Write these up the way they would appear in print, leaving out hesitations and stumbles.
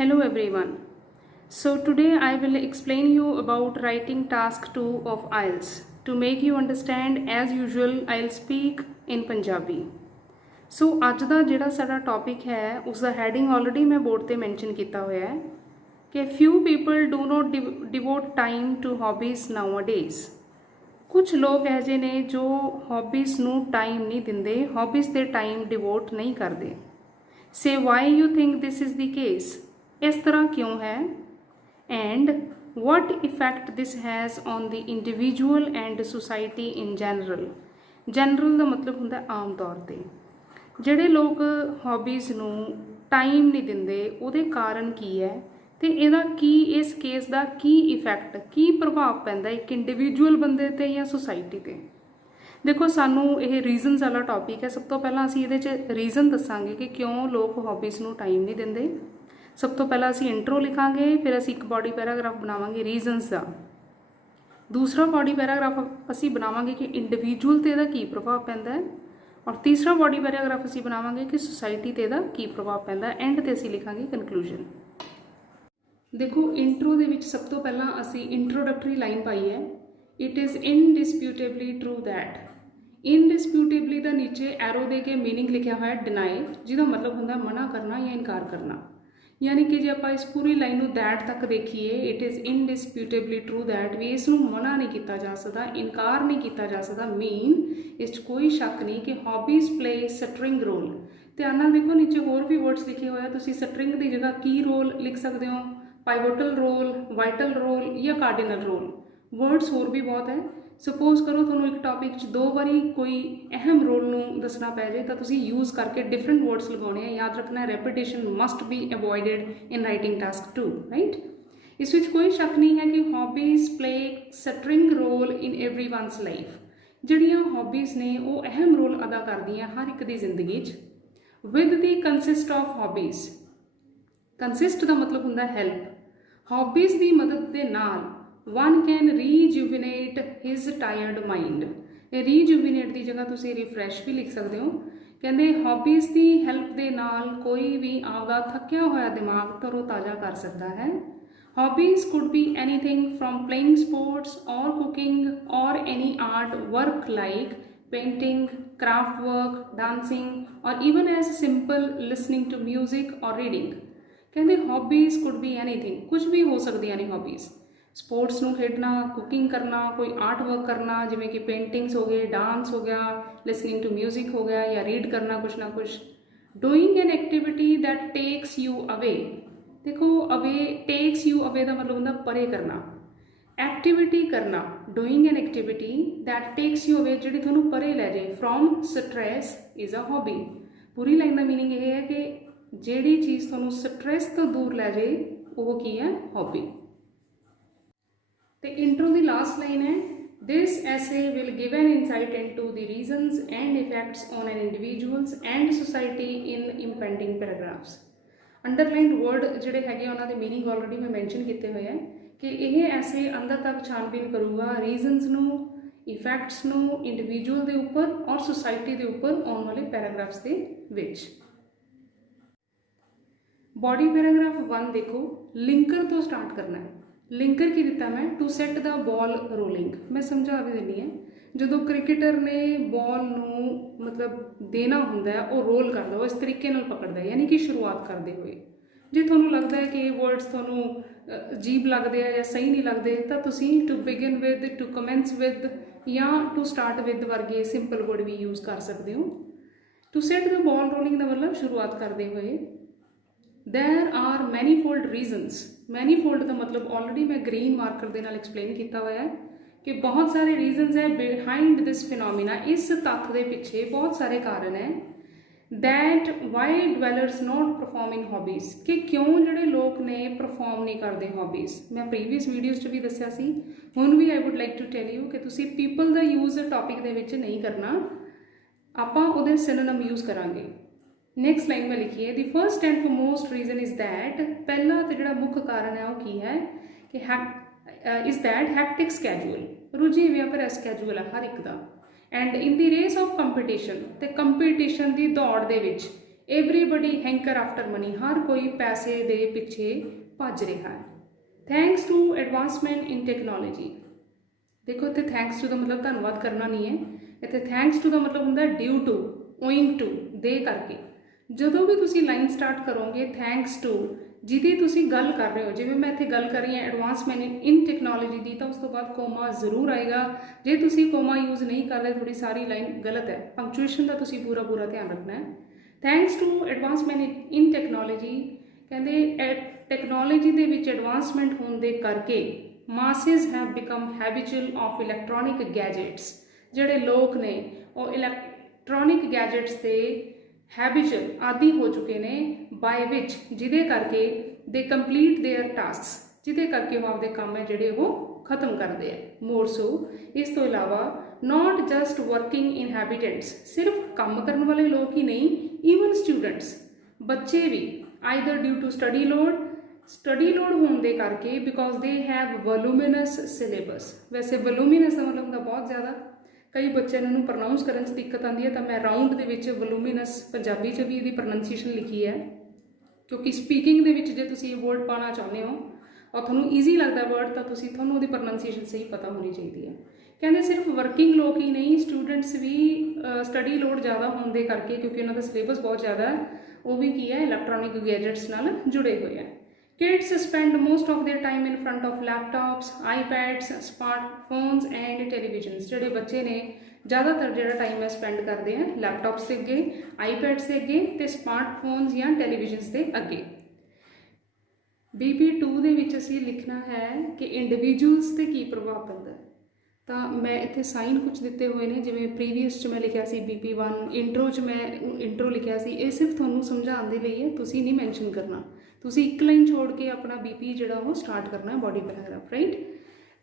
Hello everyone. So today I will explain you about writing task 2 of IELTS. To make you understand, as usual, I'll speak in Punjabi. So ਅੱਜ ਦਾ ਜਿਹੜਾ ਸਾਡਾ topic ਹੈ ਉਸ ਦਾ heading already ਮੈਂ board ਤੇ mention ਕੀਤਾ ਹੋਇਆ ਹੈ ਕਿ few people do not devote time to hobbies nowadays. ਕੁਝ ਲੋਕ ਐਸੇ ਨੇ ਜੋ ਹੌਬੀਜ਼ ਨੂੰ ਟਾਈਮ ਨਹੀਂ ਦਿੰਦੇ, ਹੌਬੀਜ਼ ਤੇ ਟਾਈਮ ਡਿਵੋਟ ਨਹੀਂ ਕਰਦੇ. Say why you think this is the case? ਇਸ ਤਰ੍ਹਾਂ ਕਿਉਂ ਹੈ and what effect this has on the individual and society in general. General ਦਾ ਮਤਲਬ ਹੁੰਦਾ ਆਮ ਤੌਰ ਤੇ. ਜਿਹੜੇ ਲੋਕ ਹੌਬੀਜ਼ ਨੂੰ ਟਾਈਮ ਨਹੀਂ ਦਿੰਦੇ ਉਹਦੇ ਕਾਰਨ ਕੀ ਹੈ ਤੇ ਇਹਦਾ ਕੀ ਇਸ ਕੇਸ ਦਾ ਕੀ ਇਫੈਕਟ ਕੀ ਪ੍ਰਭਾਵ ਪੈਂਦਾ ਇੱਕ ਇੰਡੀਵਿਜੂਅਲ ਬੰਦੇ ਤੇ ਜਾਂ ਸੁਸਾਇਟੀ ਤੇ. ਦੇਖੋ ਸਾਨੂੰ ਇਹ ਰੀਜ਼ਨਸ ਵਾਲਾ ਟੌਪਿਕ ਹੈ. ਸਭ ਤੋਂ ਪਹਿਲਾਂ ਅਸੀਂ ਇਹਦੇ 'ਚ ਰੀਜ਼ਨ ਦੱਸਾਂਗੇ ਕਿ ਕਿਉਂ ਲੋਕ ਹੌਬੀਜ਼ ਨੂੰ ਟਾਈਮ ਨਹੀਂ ਦਿੰਦੇ. ਸਭ ਤੋਂ ਪਹਿਲਾਂ ਅਸੀਂ ਇੰਟਰੋ ਲਿਖਾਂਗੇ, ਫਿਰ ਅਸੀਂ ਇੱਕ ਬੋਡੀ ਪੈਰਾਗ੍ਰਾਫ ਬਣਾਵਾਂਗੇ ਰੀਜ਼ਨਸ ਦਾ. ਦੂਸਰਾ ਬੋਡੀ ਪੈਰਾਗ੍ਰਾਫ ਅਸੀਂ ਬਣਾਵਾਂਗੇ ਕਿ ਇੰਡੀਵਿਜੂਅਲ ਤੇ ਇਹਦਾ ਕੀ ਪ੍ਰਭਾਵ ਪੈਂਦਾ ਹੈ ਔਰ ਤੀਸਰਾ ਬੋਡੀ ਪੈਰਾਗ੍ਰਾਫ ਅਸੀਂ ਬਣਾਵਾਂਗੇ ਕਿ ਸੁਸਾਇਟੀ ਤੇ ਇਹਦਾ ਕੀ ਪ੍ਰਭਾਵ ਪੈਂਦਾ. ਐਂਡ ਤੇ ਅਸੀਂ ਲਿਖਾਂਗੇ ਕਨਕਲੂਜਨ. ਦੇਖੋ ਇੰਟਰੋ ਦੇ ਵਿੱਚ ਸਭ ਤੋਂ ਪਹਿਲਾਂ ਅਸੀਂ ਇੰਟਰੋਡਕਟਰੀ ਲਾਈਨ ਪਾਈ ਹੈ, ਇਟ ਇਜ਼ ਇਨਡਿਸਪਿਊਟੇਬਲੀ ਟਰੂ ਦੈਟ. ਇਨਡਿਸਪਿਊਟੇਬਲੀ ਦਾ ਨੀਚੇ ਐਰੋ ਦੇ ਕੇ ਮੀਨਿੰਗ ਲਿਖਿਆ ਹੋਇਆ ਡਿਨਾਈ, ਜਿਹਦਾ ਮਤਲਬ ਹੁੰਦਾ ਮਨਾ ਕਰਨਾ ਜਾਂ ਇਨਕਾਰ ਕਰਨਾ. ਯਾਨੀ ਕਿ ਜੇ ਆਪਾਂ ਇਸ ਪੂਰੀ ਲਾਈਨ ਨੂੰ ਦੈਟ ਤੱਕ ਦੇਖੀਏ, ਇਟ ਇਜ਼ ਇਨਡਿਸਪਿਊਟੇਬਲੀ ਟਰੂ ਦੈਟ, ਵੀ ਇਸ ਨੂੰ ਮਨਾ ਨਹੀਂ ਕੀਤਾ ਜਾ ਸਕਦਾ, ਇਨਕਾਰ ਨਹੀਂ ਕੀਤਾ ਜਾ ਸਕਦਾ. ਮੀਨ ਇਸ 'ਚ ਕੋਈ ਸ਼ੱਕ ਨਹੀਂ ਕਿ ਹੌਬੀਜ਼ ਪਲੇ ਸਟਰਿੰਗ ਰੋਲ. ਧਿਆਨ ਨਾਲ ਦੇਖੋ ਨੀਚੇ ਹੋਰ ਵੀ ਵਰਡਸ ਲਿਖੇ ਹੋਏ ਆ. ਤੁਸੀਂ ਸਟਰਿੰਗ ਦੀ ਜਗ੍ਹਾ ਕੀ ਰੋਲ ਲਿਖ ਸਕਦੇ ਹੋ, ਪਾਈਵੋਟਲ ਰੋਲ, ਵਾਈਟਲ ਰੋਲ ਜਾਂ ਕਾਰਡੀਨਲ ਰੋਲ. ਵਰਡਸ ਹੋਰ ਵੀ ਬਹੁਤ ਹੈ. ਸਪੋਜ਼ ਕਰੋ ਤੁਹਾਨੂੰ ਇੱਕ ਟੌਪਿਕ 'ਚ 2 ਵਾਰੀ ਕੋਈ ਅਹਿਮ ਰੋਲ ਨੂੰ ਦੱਸਣਾ ਪੈ ਜਾਏ ਤਾਂ ਤੁਸੀਂ ਯੂਜ਼ ਕਰਕੇ ਡਿਫਰੈਂਟ ਵਰਡਸ ਲਗਾਉਣੇ ਆ. ਯਾਦ ਰੱਖਣਾ repetition must be avoided in writing task 2, right. ਇਸ ਵਿੱਚ ਕੋਈ ਸ਼ੱਕ ਨਹੀਂ ਹੈ ਕਿ hobbies play strong role in everyone's life. ਜਿਹੜੀਆਂ ਹੌਬੀਜ਼ ਨੇ ਉਹ ਅਹਿਮ ਰੋਲ ਅਦਾ ਕਰਦੀਆਂ ਹਰ ਇੱਕ ਦੀ ਜ਼ਿੰਦਗੀ 'ਚ. With the consist of hobbies. Consist ਦਾ ਮਤਲਬ ਹੁੰਦਾ ਹੈਲਪ. ਹੌਬੀਜ਼ ਦੀ ਮਦਦ ਦੇ ਨਾਲ one can rejuvenate his tired mind. ਇਹ rejuvenate ਦੀ ਜਗ੍ਹਾ ਤੁਸੀਂ refresh ਵੀ ਲਿਖ ਸਕਦੇ ਹੋ. ਕਹਿੰਦੇ ਹੌਬੀਜ਼ ਦੀ ਹੈਲਪ ਦੇ ਨਾਲ ਕੋਈ ਵੀ ਆਪਦਾ ਥੱਕਿਆ ਹੋਇਆ ਦਿਮਾਗ ਤਰੋ ਤਾਜ਼ਾ ਕਰ ਸਕਦਾ ਹੈ. Hobbies could be anything from playing sports or cooking or any art work like painting, craft work, dancing or even as simple listening to music or reading. ਕਹਿੰਦੇ hobbies could be anything. ਕੁਝ ਵੀ ਹੋ ਸਕਦੀਆਂ ਨੇ hobbies. Sports ਨੂੰ ਖੇਡਣਾ, cooking ਕਰਨਾ, ਕੋਈ art work ਕਰਨਾ ਜਿਵੇਂ ਕਿ ਪੇਂਟਿੰਗਸ ਹੋ ਗਏ, ਡਾਂਸ ਹੋ ਗਿਆ, ਲਿਸਨਿੰਗ ਟੂ ਮਿਊਜ਼ਿਕ ਹੋ ਗਿਆ ਜਾਂ ਰੀਡ ਕਰਨਾ ਕੁਛ ਨਾ ਕੁਛ. Doing an activity that takes you ਅਵੇ. ਦੇਖੋ ਅਵੇ, ਟੇਕਸ ਯੂ ਅਵੇ ਦਾ ਮਤਲਬ ਹੁੰਦਾ ਪਰੇ ਕਰਨਾ. ਐਕਟੀਵਿਟੀ ਕਰਨਾ, doing an activity that takes you away, ਜਿਹੜੀ ਤੁਹਾਨੂੰ ਪਰੇ ਲੈ ਜਾਏ from stress is a hobby. ਪੂਰੀ ਲਾਈਨ ਦਾ ਮੀਨਿੰਗ ਇਹ ਹੈ ਕਿ ਜਿਹੜੀ ਚੀਜ਼ ਤੁਹਾਨੂੰ ਸਟ੍ਰੈਸ ਤੋਂ ਦੂਰ ਲੈ ਜਾਏ ਉਹ ਕੀ ਹੈ, ਹੌਬੀ. ਤੇ ਇੰਟਰੋ ਦੀ ਲਾਸਟ ਲਾਈਨ ਹੈ, this essay will give an insight into the reasons and effects on an individuals and society in impending paragraphs. Underlined word ਜਿਹੜੇ ਹੈਗੇ ਉਹਨਾਂ ਦੇ ਮੀਨਿੰਗ ਆਲਰੇਡੀ ਮੈਂ ਮੈਂਸ਼ਨ ਕੀਤੇ ਹੋਏ ਹੈ ਕਿ ਇਹ ਐਸੇ ਅੰਦਰ ਤੱਕ ਛਾਨਬੀਨ ਕਰੂਗਾ ਰੀਜ਼ਨਸ ਨੂੰ, ਇਫੈਕਟਸ ਨੂੰ ਇੰਡੀਵਿਜੂਅਲ ਦੇ ਉੱਪਰ ਔਰ ਸੁਸਾਇਟੀ ਦੇ ਉੱਪਰ ਆਉਣ ਵਾਲੇ ਪੈਰਾਗ੍ਰਾਫਸ ਦੇ ਵਿੱਚ. ਬੋਡੀ ਪੈਰਾਗ੍ਰਾਫ 1 ਦੇਖੋ, ਲਿੰਕਰ ਤੋਂ ਸਟਾਰਟ ਕਰਨਾ ਹੈ. ਲਿੰਕਰ ਕੀ ਦਿੱਤਾ ਮੈਂ, to set the ball rolling. ਮੈਂ ਸਮਝਾ ਵੀ ਦਿੰਦੀ ਹਾਂ. ਜਦੋਂ ਕ੍ਰਿਕਟਰ ਨੇ ਬਾਲ ਨੂੰ ਮਤਲਬ ਦੇਣਾ ਹੁੰਦਾ ਹੈ ਉਹ ਰੋਲ ਕਰਦਾ, ਉਹ ਇਸ ਤਰੀਕੇ ਨਾਲ ਪਕੜਦਾ, ਯਾਨੀ ਕਿ ਸ਼ੁਰੂਆਤ ਕਰਦੇ ਹੋਏ. ਜੇ ਤੁਹਾਨੂੰ ਲੱਗਦਾ ਹੈ ਕਿ ਇਹ ਵਰਡਸ ਤੁਹਾਨੂੰ ਅਜੀਬ ਲੱਗਦੇ ਆ ਜਾਂ ਸਹੀ ਨਹੀਂ ਲੱਗਦੇ ਤਾਂ ਤੁਸੀਂ to begin with, to commence with ਜਾਂ ਟੂ ਸਟਾਰਟ ਵਿਦ ਵਰਗੇ ਸਿੰਪਲ ਵਰਡ ਵੀ ਯੂਜ਼ ਕਰ ਸਕਦੇ ਹੋ. To set the ball rolling ਦਾ ਮਤਲਬ ਸ਼ੁਰੂਆਤ ਕਰਦੇ ਹੋਏ. There are manifold reasons. Manifold ਦਾ ਮਤਲਬ ਆਲਰੇਡੀ ਮੈਂ ਗ੍ਰੀਨ ਮਾਰਕਰ ਦੇ ਨਾਲ ਐਕਸਪਲੇਨ ਕੀਤਾ ਹੋਇਆ ਹੈ ਕਿ ਬਹੁਤ ਸਾਰੇ ਰੀਜ਼ਨਸ ਹੈ ਬਿਹਾਈਂਡ ਦਿਸ ਫਿਨੋਮੀਨਾ. ਇਸ ਤੱਥ ਦੇ ਪਿੱਛੇ ਬਹੁਤ ਸਾਰੇ ਕਾਰਨ ਹੈ. That why dwellers not perform in hobbies. ਕਿ ਕਿਉਂ ਜਿਹੜੇ ਲੋਕ ਨੇ ਪਰਫਾਰਮ ਨਹੀਂ ਕਰਦੇ ਹੌਬੀਜ਼. ਮੈਂ ਪ੍ਰੀਵੀਅਸ ਵੀਡੀਓਜ਼ 'ਚ ਵੀ ਦੱਸਿਆ ਸੀ, ਹੁਣ ਵੀ I would like to tell you ਕਿ ਤੁਸੀਂ ਪੀਪਲ ਦਾ ਯੂਜ਼ ਟੌਪਿਕ ਦੇ ਵਿੱਚ ਨਹੀਂ ਕਰਨਾ, ਆਪਾਂ ਉਹਦੇ ਸਿਨੋਨਮ ਯੂਜ਼ ਕਰਾਂਗੇ. ਨੈਕਸਟ ਲਾਈਨ ਮੈਂ ਲਿਖੀ ਹੈ, ਦੀ first and foremost reason is that. ਪਹਿਲਾ ਤੇ ਜਿਹੜਾ ਮੁੱਖ ਕਾਰਨ ਹੈ ਉਹ ਕੀ ਹੈ ਕਿ ਇਜ਼ ਦੈਟ ਹੈਕਟਿਕ ਸਕੈਜੂਅਲ. ਰੁਝੀ ਹੋਇਆ ਪਰ ਸਕੈਜੂਅਲ ਹੈ ਹਰ ਇੱਕ ਦਾ. And in the race of competition, ਤੇ ਕੰਪੀਟੀਸ਼ਨ ਦੀ ਦੌੜ ਦੇ ਵਿੱਚ एवरीबडी हैंकर आफ्टर मनी, हर कोई पैसे दे पिछे भज रहा है। Thanks to advancement in technology, देखो इतने थैंक्स टू का मतलब धन्यवाद करना नहीं है, इतने थैंक्स टू का मतलब होंगे ड्यू टू, ओइंग टू, दे करके। ਜਦੋਂ भी तुसी लाइन स्टार्ट करोगे थैंक्स टू ਜਿਹਦੀ ਤੁਸੀਂ ਗੱਲ ਕਰ ਰਹੇ ਹੋ, ਜਿਵੇਂ मैं ਇੱਥੇ ਗੱਲ कर रही ਹਾਂ एडवांसमेंट इन टैक्नोलॉजी ਦੀ, ਤਾਂ ਉਸ ਤੋਂ ਬਾਅਦ ਕੋਮਾ ਜ਼ਰੂਰ ਆਏਗਾ। ਜੇ ਤੁਸੀਂ ਕੋਮਾ यूज़ नहीं कर रहे थोड़ी सारी लाइन गलत है। पंक्चुएशन का ਤੁਸੀਂ पूरा ध्यान रखना है। Thanks to advancement in technology, ਕਹਿੰਦੇ ਟੈਕਨੋਲੋਜੀ ਦੇ ਵਿੱਚ ਐਡਵਾਂਸਮੈਂਟ ਹੋਣ ਦੇ ਕਰਕੇ masses have become habitual of electronic gadgets, ਜਿਹੜੇ ਲੋਕ ਨੇ ਉਹ ਇਲੈਕਟ੍ਰੋਨਿਕ ਗੈਜਟਸ ਦੇ हैबिचुअल आदि हो चुके ने, बाय विच जिदे करके दे कंप्लीट देयर टास्क, जिदे करके वो आपदे काम है जिहड़े वो खत्म करते हैं। मोर सो इस तो इलावा नॉट जस्ट वर्किंग इनहैबिटेंट्स, सिर्फ काम करने वाले लोग ही नहीं, ईवन स्टूडेंट्स, बच्चे भी, either due to study load होने दे करके, because they have voluminous syllabus. वैसे वोलूमिनस का मतलब होंदा बहुत ज़्यादा, कई बच्चे इन्होंने प्रनाउंस करने में दिक्कत आती है, तो मैं राउंड के विच वोलूमिनस पंजाबी च भी इसकी प्रोनाउंसिएशन लिखी है, क्योंकि स्पीकिंग के विच जे तुसीं ये वर्ड पाना चाहते हो और थोड़ा ईजी लगता वर्ड, तो थोड़ा उसकी प्रोनाउंसिएशन सही पता होनी चाहिए है। कहते सिर्फ वर्किंग लोग ही नहीं, स्टूडेंट्स भी स्टडी लोड ज़्यादा होने के करके, क्योंकि उन्होंने सिलेबस बहुत ज़्यादा है, वो भी की है इलैक्ट्रॉनिक गैजेट्स नाल जुड़े हुए हैं। Kids spend most of their time in front of laptops, iPads, smartphones and televisions। ਜਿਹੜੇ ਬੱਚੇ ਨੇ ज़्यादातर ਜਿਹੜਾ टाइम है स्पेंड करते हैं लैपटॉप्स के अगे, iPads के अगे ते स्मार्टफोन्स या टैलीविजन्स के अगे। BP2 ਦੇ ਵਿੱਚ ਅਸੀਂ लिखना है कि इंडिविजुअल्स ਤੇ ਕੀ प्रभाव ਪੈਂਦਾ है। ਤਾਂ मैं इत्थे साइन कुछ दिते हुए ने, जिवें प्रीवियस च मैं लिखिया सी BP1, इंट्रो च मैं इंट्रो लिखिया सी, ये सिर्फ तुहानूं समझाउण दे लई है, तुसीं नहीं मैंशन करना। तुसीं एक लाइन छोड़ के अपना BP जिहड़ा वो स्टार्ट करना है बॉडी पैराग्राफ, राइट।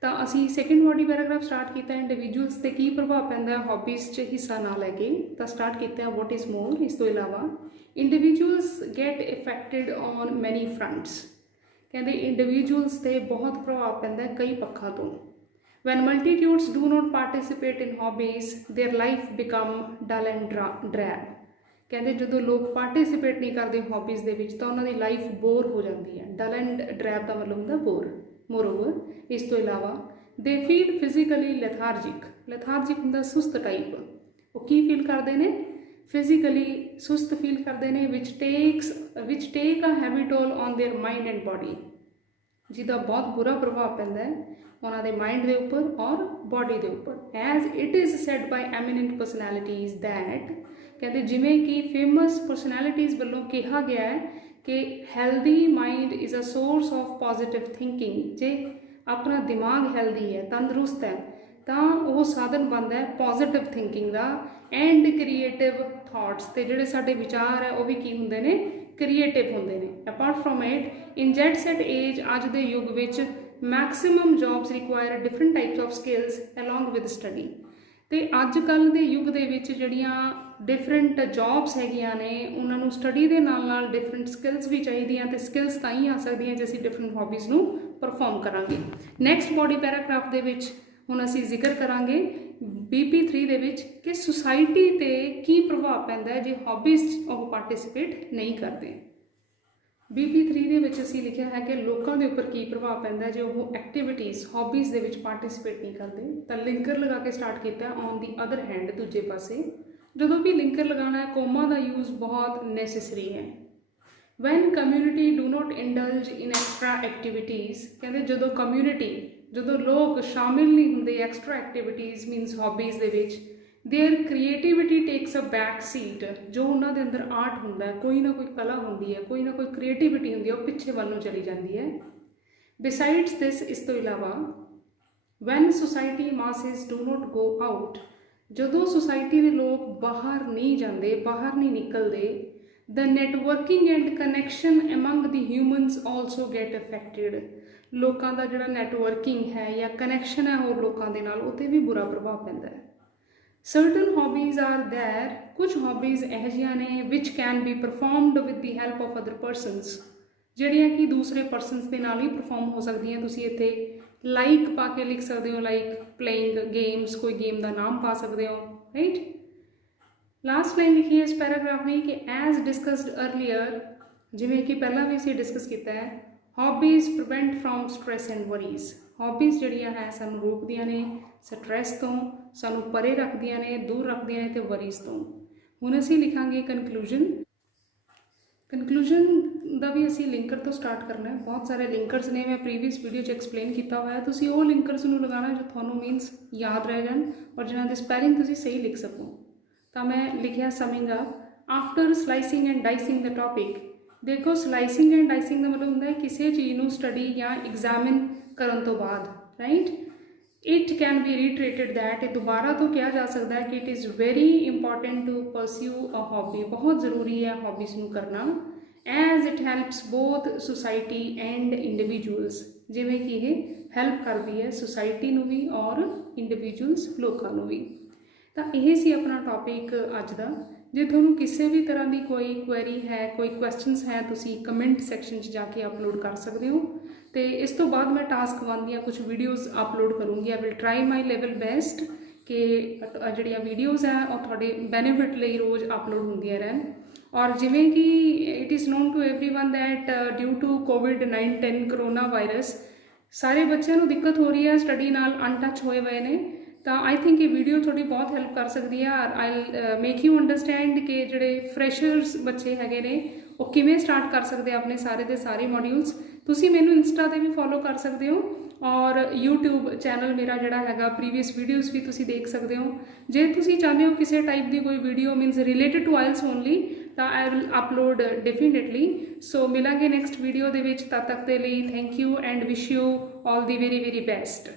तो असी सैकेंड बॉडी पैराग्राफ स्टार्ट किया इंडिविजुअल्स ते की प्रभाव पैंदा है हॉबीज़ च हिस्सा ना लैके, तो स्टार्ट किया वॉट इज़ मोर। इस तो इलावा individuals get affected on many fronts, कहते इंडिविजुअल्स ते बहुत प्रभाव पैंदा है कई पक्षों तो। When multitudes do not participate in hobbies, their life become dull and drab। कहते जो लोग पार्टिसिपेट नहीं करते हॉबीज़ के विच, तो उन्होंने लाइफ बोर हो जाती है। डल एंड ड्रैब का मतलब होंगे बोर। मोरोवर इस तो इलावा दे फील फिजिकली लैथार्जिक होंगे सुस्त टाइप, वो की फील करते हैं फिजिकली सुस्त फील करते हैं, which take a heavy toll on their mind and body, जिसका बहुत बुरा प्रभाव पैंदा है उन्होंने माइंड के उपर और बॉडी के उपर। As it is said by eminent personalities that, कहते जिमें कि फेमस पर्सनैलिटीज़ वालों कहा गया है कि healthy mind is a source of positive thinking. जे अपना दिमाग हैल्दी है, तंदुरुस्त है, तो वह साधन बनता है पॉजिटिव थिंकिंग का एंड क्रिएटिव थॉट्स। तो जोड़े साडे विचार है वह भी की होंगे ने क्रिएटिव होंगे ने। Apart from it, in jet set age अज के युग which maximum jobs require different types of skills along with study. तो अजकल के युग के विच जिहड़ियां डिफरेंट जॉब्स हैगियां ने, उन्होंने स्टडी के नाल डिफरेंट स्किल्स भी चाहिए, तो स्किल्स तां ही आ सकदियां जे असीं डिफरेंट हॉबीज़ नूं परफॉर्म करांगे। नैक्सट बॉडी पैराग्राफ के विच हुण असीं जिक्र करांगे BP3 दे विच कि सोसाइटी ते की प्रभाव पैंदा है जे हॉबीज़ वो पार्टिसिपेट नहीं करते। BP3 ਦੇ ਵਿੱਚ ਅਸੀਂ ਲਿਖਿਆ ਹੈ ਕਿ ਲੋਕਾਂ ਦੇ ਉੱਪਰ ਕੀ ਪ੍ਰਭਾਵ ਪੈਂਦਾ ਹੈ ਜੇ ਉਹ ਐਕਟੀਵਿਟੀਜ਼ ਹੌਬੀਜ਼ ਦੇ ਵਿੱਚ ਪਾਰਟਿਸਿਪੇਟ ਨਹੀਂ ਕਰਦੇ। ਤਾਂ ਲਿੰਕਰ ਲਗਾ ਕੇ ਸਟਾਰਟ ਕੀਤਾ ਔਨ ਦੀ ਅਦਰ ਹੈਂਡ, ਦੂਜੇ ਪਾਸੇ ਜਦੋਂ ਵੀ ਲਿੰਕਰ ਲਗਾਉਣਾ ਹੈ ਕੋਮਾ ਦਾ ਯੂਜ਼ ਬਹੁਤ ਨੈਸੈਸਰੀ ਹੈ। When community do not indulge in extra activities, ਕਹਿੰਦੇ ਜਦੋਂ ਲੋਕ ਸ਼ਾਮਿਲ ਨਹੀਂ ਹੁੰਦੇ ਐਕਸਟਰਾ ਐਕਟੀਵਿਟੀਜ਼ ਮੀਨਸ ਹੌਬੀਜ਼ ਦੇ ਵਿੱਚ, their creativity takes a back seat. जो उन्होंने अंदर आर्ट होंदा है, कोई ना कोई कला होंदी है, कोई ना कोई क्रिएटिविटी होंदी है, वो पिछे वाल नूं चली जाती है। बिसाइड्स दिस, इस तो इलावा when society masses do not go out, जदों सोसाइटी के लोग बाहर नहीं जाते, बाहर नहीं निकलते, the networking and connection among the humans also get affected. लोगों का जिहड़ा नैटवर्किंग है या कनैक्शन है होर लोगों के नाल, उत्ते भी बुरा प्रभाव पैंदा है। सर्टन हॉबीज़ आर दैर, कुछ हॉबीज़ यह जिहियां ने which can be performed with the help of other persons, जिहड़ियां कि दूसरे परसनस के नाल ही परफॉर्म हो सकदियां। तुसीं इत्थे लाइक पा के लिख सकते हो, लाइक प्लेइंग गेम्स, कोई गेम का नाम पा सकते हो, राइट। लास्ट लाइन लिखी है इस पैराग्राफ में कि एज डिस्कस्ड अर्लीयर, जिमें कि पहला भी असीं डिस्कस किया है, hobbies prevent from stress and worries. Hobbies जिहड़ियां है सानू रोकदियां ने स्ट्रैस तो, सानू परे रखदियां ने, दूर रखदियां ने ते वरीज़ तो। हुण असीं लिखांगे कनकलूजन। कनकलूजन का भी असी लिंकर तो स्टार्ट करना है। बहुत सारे लिंकर्स ने मैं प्रीवियस वीडियो च एक्सप्लेन किया हुआ है, तुसी वो लिंकर्स नूं लगाना जो थानू मीनस याद रह जान और जिन्हां दी स्पैलिंग तुसी सही लिख सको। तो मैं लिखिया summing up, after slicing and dicing the topic. देखो स्लाइसिंग एंड डाइसिंग का मतलब होंदा है किसी चीज़ नूं स्टडी या एग्जामिन करन तो बाद, right. It can be reiterated that, दोबारा तो किया जा सकता है कि it is very important to pursue a hobby, बहुत ज़रूरी है हॉबीज़ नूं करना, as it helps both society and individuals, जिमें कि ये हैल्प करती है सोसाइटी नूं भी और इंडिविजुअल्स लोगों नूं भी। तो यह सी अपना टॉपिक अज का। जे थोनू किसी भी तरह की कोई क्वेरी है, कोई क्वेश्चनस है, तुसी कमेंट सैक्शन जाके अपलोड कर सकते हो। तो इस तो बाद मैं टास्क वन दी कुछ वीडियोज़ अपलोड करूँगी। I will try my level best कि जड़िया वीडियोज़ हैं और थोड़े बेनीफिट लिए रोज़ अपलोड होंदियां रहन। और जिमें कि it is known to everyone that due to कोविड-19 करोना वायरस सारे बच्चों को दिक्कत हो रही है स्टडी नाल अनटच होए हुए ने। तो आई थिंक ये वीडियो थोड़ी बहुत हैल्प कर सकती है। आई मेक यू अंडरस्टैंड कि जोड़े फ्रैशर्स बच्चे हैगे ने वो किवें स्टार्ट कर सकते हैं अपने सारे के सारे मॉड्यूल्स। तुसी मैनू इंस्टा ते भी फॉलो कर सकते हो और यूट्यूब चैनल मेरा जोड़ा है प्रीवियस वीडियोज़ भी तुसी देख सकते हो। जे तुसी चाहते हो किसी टाइप की कोई video means related to IELTS only तो I will upload definitely. So मिलांगे नैक्सट वीडियो दे विच, तद तक के लिए thank you and wish you all the very very best.